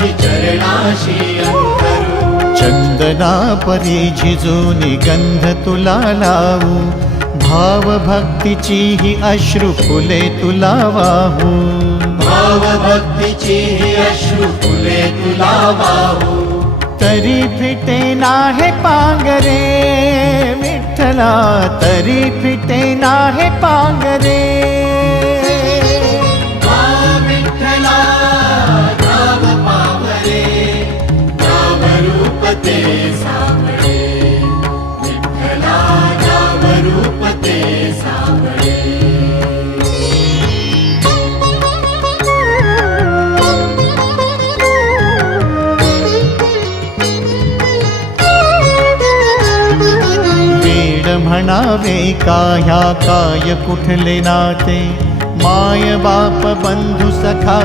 माझी चरणाशी अंतरू। चंदना परी झिजूनी गंध तुला लावू, भाव भक्तीची ही अश्रु फुले तुला वाहू। भाव भक्तीची ही अश्रु फुले तुला वाहू। तरी फिटे नाहे पांगरे विठ्ठला, तरी फिटे नाहे पांगरे। विठ्ठला नाव पावरे, नाव रूप ते सावळे। विठ्ठला नाव रूप ते सावळे। म्हणावे काह्या काय कुठले नाते, माय बाप बंधु सखा